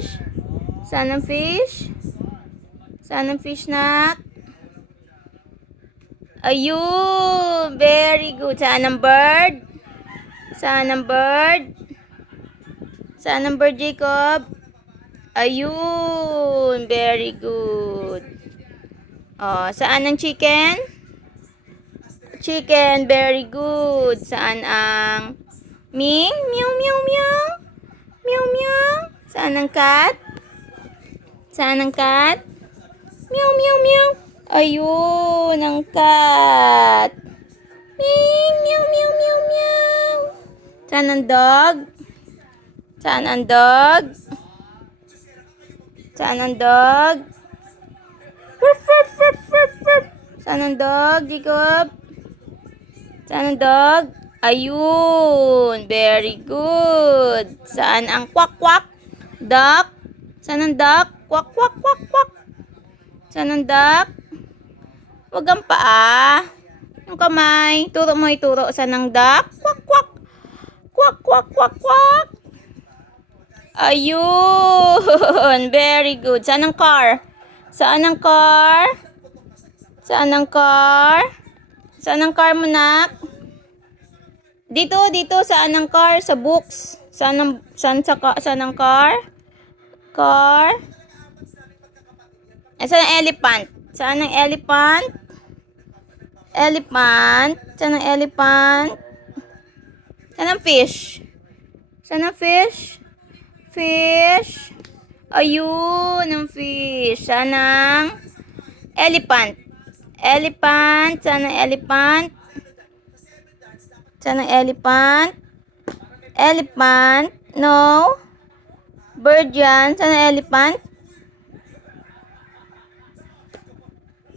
fish? Saan ang fish? Saan ang fish, nak? Ayun! Very good. Saan ang bird? Saan ang bird? Saan ang bird, Jacob? Ayun! Very good. Oh, saan ang chicken? Chicken, very good. Saan ang Ming? Meow, meow, meow. Meow, meow. Saan ang cat? Saan ang cat? Meow, meow, meow. Ayun, ang cat. Ming, meow, meow, meow, meow. Saan ang dog? Saan ang dog? Saan ang dog? Ruff, ruff, ruff, ruff, ruff. Saan ang dog, Jacob? Saan ang dog? Ayun, very good. Saan ang kwak-kwak? Duck? Saan ang duck? Kwak-kwak-kwak-kwak. Saan ang duck? Huwag ang paa. Yung kamay. Turo mo, ituro. Saan ang duck? Kwak-kwak. Kwak-kwak-kwak-kwak. Ayun, very good. Saan ang car? Saan ang car? Saan ang car? Saan ang car mo, nak? Dito, saan ang car? Sa books. Saan ang car? Car? Saan ang elephant? Saan ang elephant? Elephant? Saan ang elephant? Saan ang fish? Saan ang fish? Fish? Ayun, ang fish. Saan ang elephant? Elephant? Saan ang elephant? Saan ang elephant? Elephant? No. Bird yan. Saan ang elephant?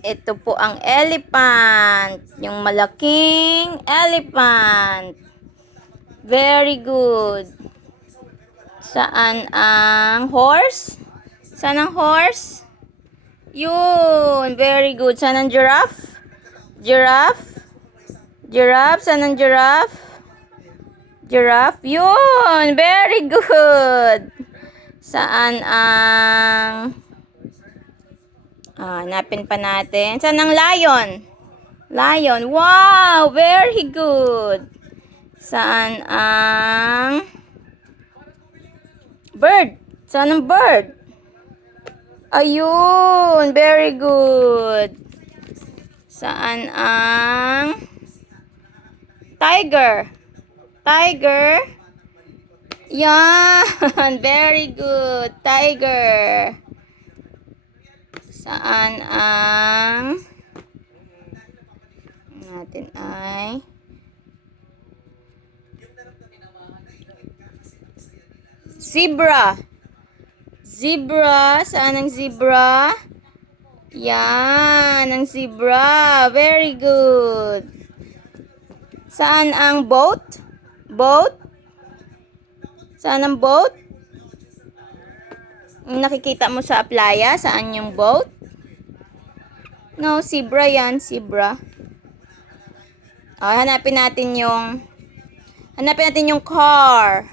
Ito po ang elephant. Yung malaking elephant. Very good. Saan ang horse? Saan ang horse? Yun. Very good. Saan ang giraffe? Giraffe? Giraffe? Saan ang giraffe? Giraffe? Yun! Very good! Saan ang... hanapin pa natin. Saan ang lion? Lion. Wow! Very good! Saan ang... bird? Saan ang bird? Ayun! Very good! Saan ang... tiger? Tiger? Yan! Very good! Tiger! Saan ang... natin ay... zebra? Zebra? Saan ang zebra? Yan! Ang zebra! Very good! Saan ang boat? Boat? Saan ang boat? Nakikita mo sa playa? Saan yung boat? No, zebra yan. Zebra. Hanapin natin yung car.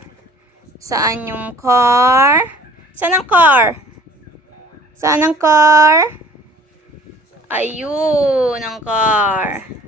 Saan yung car? Saan ang car? Saan ang car? Ayun, ang car.